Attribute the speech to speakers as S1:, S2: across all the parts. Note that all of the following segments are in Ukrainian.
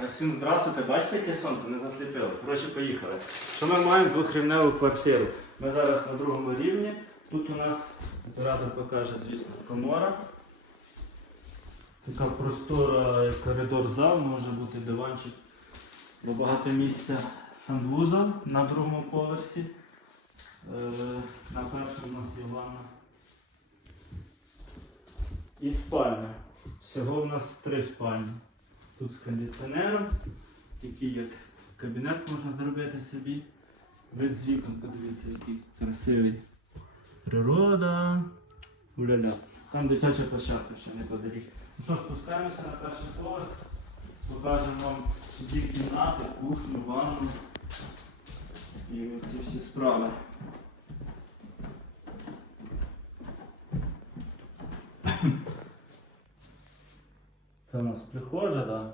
S1: Е, Всім здравствуйте, бачите, яке сонце не засліпило. Коротше, поїхали. Що ми маємо двохрівневу квартиру? Ми зараз на другому рівні. Тут у нас оператор покаже, звісно, комора. Така простора, як коридор зал, може бути диванчик. Бо багато місця санвузол на другому поверсі. Е, На першому у нас є ванна. І спальня. Всього в нас три спальні. Тут з кондиціонером, такий як кабінет можна зробити собі. Вид з вікон, подивіться, який красивий. Природа. Уля-ля. Там дитяча площадка ще неподалік. Ну що, спускаємося на перший поверх. Покажемо вам дві кімнати, кухню, ванну і ці всі справи. Це у нас прихожа, да.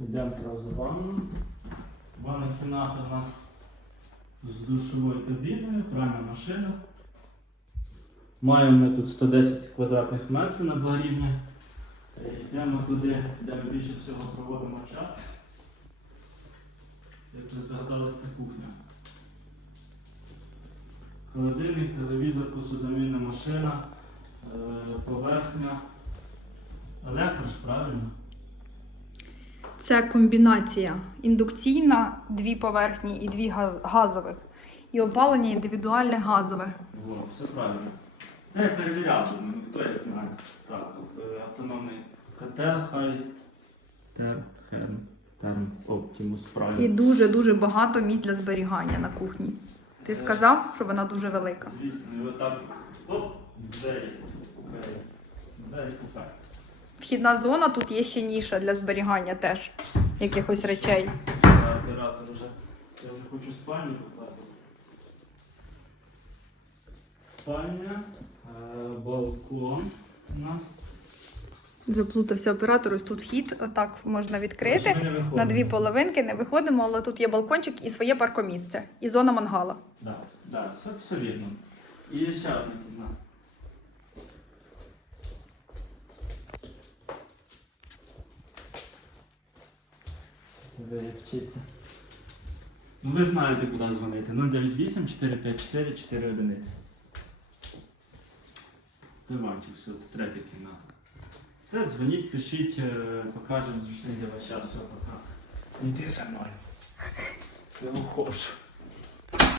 S1: Йдемо зразу в ванну. Ванна кімната у нас з душовою кабіною, пральна машина. Маємо ми тут 110 квадратних метрів на два рівні. Йдемо туди, де ми більше всього проводимо час. Як ви здогадались, це кухня. Холодильник, телевізор, посудомийна машина, е, поверхня. Електро ж правильно?
S2: Це комбінація індукційна, дві поверхні і дві газ- газових. І опалення індивідуальне газове.
S1: Во, все правильно. Треба перевіряти, ну хто як знає. Так, е, автономний котел, хай тер, херм, терм, оптимус,
S2: І дуже-дуже багато місць для зберігання на кухні. Ти сказав, що вона дуже велика.
S1: Звісно, і отак, оп, двері, двері, двері купе.
S2: Вхідна зона, тут є ще ніша для зберігання теж якихось речей.
S1: Я оператор вже, я вже хочу спальню показати. Спальня, е, балкон у нас.
S2: Заплутався оператор, ось тут вхід, отак можна відкрити. На дві половинки не виходимо, але тут є балкончик і своє паркомісце, і зона мангала.
S1: Да, да, все, все вірно. І ще одна кімната. Ви вчиться. Ну, ви знаєте, куди дзвонити. 098 454 4 одиниці. Диванчик, все, це третя кімната. Все, дзвоніть, пишіть, е, покажемо зручний для вас час, все, пока. Іди за мною. Я ухожу.